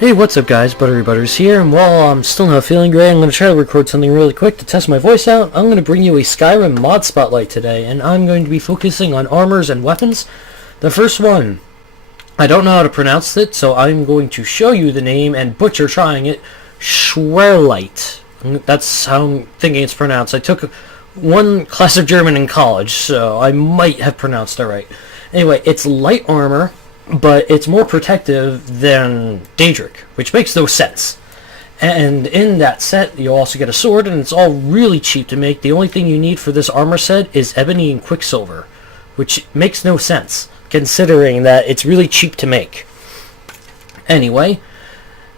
Hey, what's up guys, ButteryButters here, and while I'm still not feeling great, I'm going to try to record something really quick to test my voice out. I'm going to bring you a Skyrim mod spotlight today, and I'm going to be focusing on armors and weapons. The first one, I don't know how to pronounce it, so I'm going to show you the name and butcher trying it. Schwertleite. That's how I'm thinking it's pronounced. I took one class of German in college, so I might have pronounced it right. Anyway, it's light armor, but it's more protective than Daedric, which makes no sense. And in that set, you also get a sword, and it's all really cheap to make. The only thing you need for this armor set is ebony and quicksilver, which makes no sense, considering that it's really cheap to make. Anyway,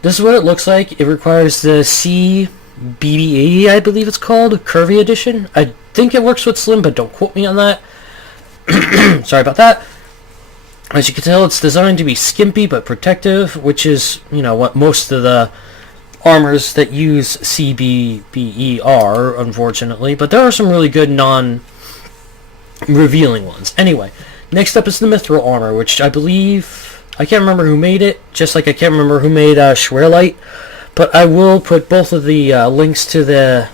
this is what it looks like. It requires the CBE, I believe it's called, Curvy Edition. I think it works with Slim, but don't quote me on that. Sorry about that. As you can tell, it's designed to be skimpy but protective, which is, what most of the armors that use CBE are, unfortunately. But there are some really good non-revealing ones. Anyway, next up is the Mithril Honour, which I believe... I can't remember who made it, just like I can't remember who made Schwertleite. But I will put both of the links to the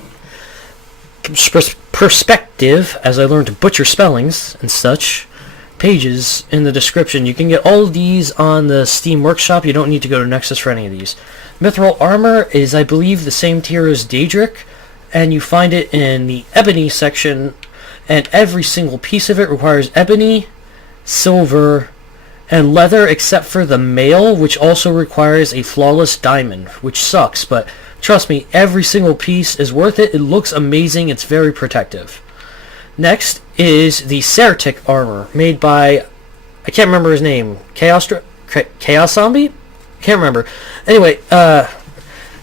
perspective, as I learned to butcher spellings and such, pages in the description. You can get all of these on the Steam Workshop. You don't need to go to Nexus for any of these. Mithril Armor is, I believe, the same tier as Daedric, and you find it in the Ebony section, and every single piece of it requires ebony, silver, and leather, except for the mail, which also requires a flawless diamond, which sucks, but trust me, every single piece is worth it. It looks amazing. It's very protective. Next is the Sarahtech Armor, made by, I can't remember his name, Chaos Zombie? Can't remember. Anyway,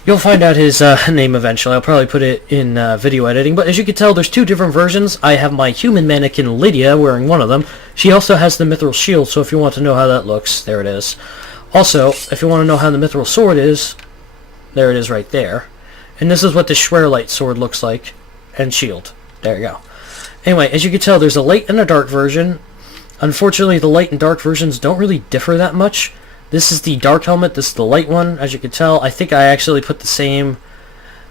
you'll find out his name eventually. I'll probably put it in video editing, but as you can tell, there's two different versions. I have my human mannequin Lydia wearing one of them. She also has the Mithril Shield, so if you want to know how that looks, there it is. Also, if you want to know how the Mithril Sword is, there it is right there. And this is what the Schwertleite sword looks like, and shield. There you go. Anyway, as you can tell, there's a light and a dark version. Unfortunately, the light and dark versions don't really differ that much. This is the dark helmet, this is the light one, as you can tell. I think I actually put the same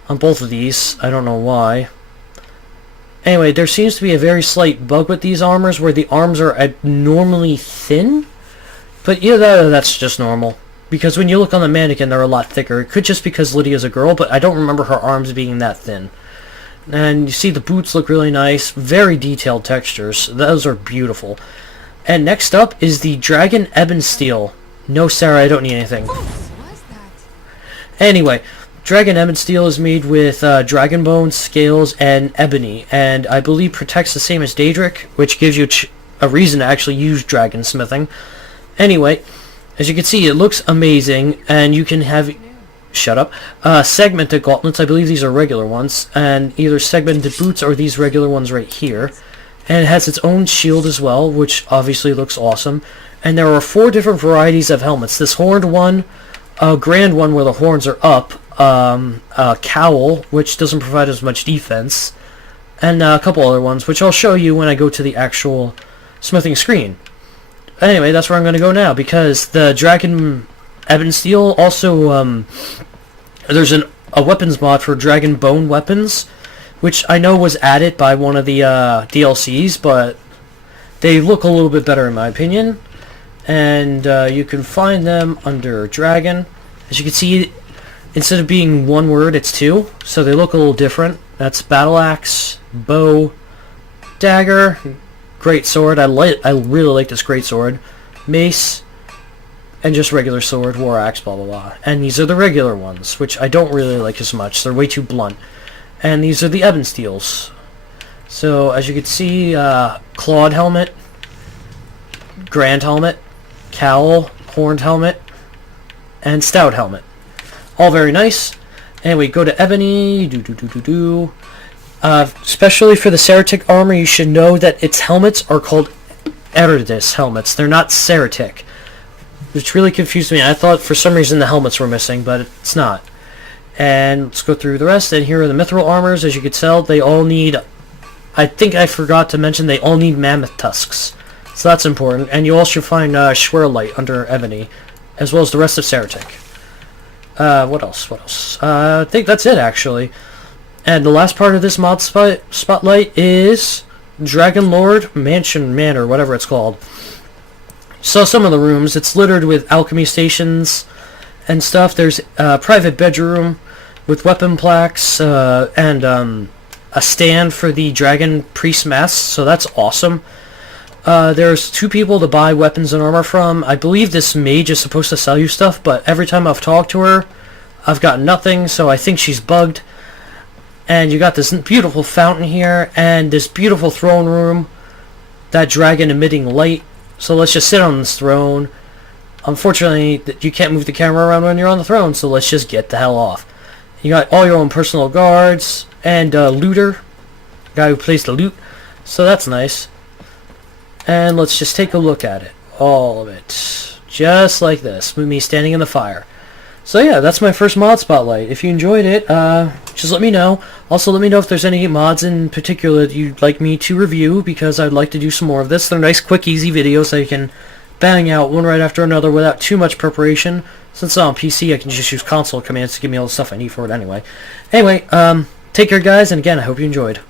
on both of these. I don't know why. Anyway, there seems to be a very slight bug with these armors where the arms are abnormally thin. But yeah, that's just normal. Because when you look on the mannequin, they're a lot thicker. It could just because Lydia's a girl, but I don't remember her arms being that thin. And you see the boots look really nice. Very detailed textures. Those are beautiful. And next up is the Dragon Ebonsteel. No, Sarah, I don't need anything. Anyway, Dragon Ebonsteel is made with Dragonebone, scales, and ebony. And I believe protects the same as Daedric, which gives you a reason to actually use dragon smithing. Anyway, as you can see, it looks amazing. And you can have... Shut up. Segmented gauntlets, I believe these are regular ones, and either segmented boots or these regular ones right here. And it has its own shield as well, which obviously looks awesome. And there are 4 different varieties of helmets. This horned one, a grand one where the horns are up, a cowl, which doesn't provide as much defense, and a couple other ones, which I'll show you when I go to the actual smithing screen. Anyway, that's where I'm going to go now, because the Dragon Ebonsteel also, there's a weapons mod for Dragonebone weapons, which I know was added by one of the DLCs, but they look a little bit better in my opinion. And you can find them under Dragon. As you can see, instead of being one word, it's 2, so they look a little different. That's battle axe, bow, dagger, great sword. I really like this great sword, mace, and just regular sword, war axe, blah blah blah. And these are the regular ones, which I don't really like as much. They're way too blunt. And these are the Ebonsteels. So as you can see, clawed helmet, grand helmet, cowl, horned helmet, and stout helmet. All very nice. And we go to ebony. Especially for the Sarahtech armor, you should know that its helmets are called Eridus helmets. They're not Seratic, which really confused me. I thought for some reason the helmets were missing, but it's not. And let's go through the rest. And here are the Mithril armors. As you can tell, they all need... I think I forgot to mention they all need mammoth tusks. So that's important. And you also find Schwertleite under ebony, as well as the rest of Seratic. What else? What else? I think that's it, actually. And the last part of this mod spotlight is Dragon Lord Manor, whatever it's called. So some of the rooms, it's littered with alchemy stations and stuff. There's a private bedroom with weapon plaques and a stand for the Dragon Priest Mask, so that's awesome. There's 2 people to buy weapons and armor from. I believe this mage is supposed to sell you stuff, but every time I've talked to her, I've got nothing, so I think she's bugged. And you got this beautiful fountain here, and this beautiful throne room, that dragon emitting light. So let's just sit on this throne. Unfortunately, you can't move the camera around when you're on the throne, so let's just get the hell off. You got all your own personal guards, and looter, guy who plays the loot, so that's nice. And let's just take a look at it. All of it. Just like this, with me standing in the fire. So yeah, that's my first mod spotlight. If you enjoyed it, just let me know. Also, let me know if there's any mods in particular that you'd like me to review, because I'd like to do some more of this. They're nice, quick, easy videos that you can bang out one right after another without too much preparation. Since it's on PC, I can just use console commands to give me all the stuff I need for it anyway. Anyway, take care, guys, and again, I hope you enjoyed.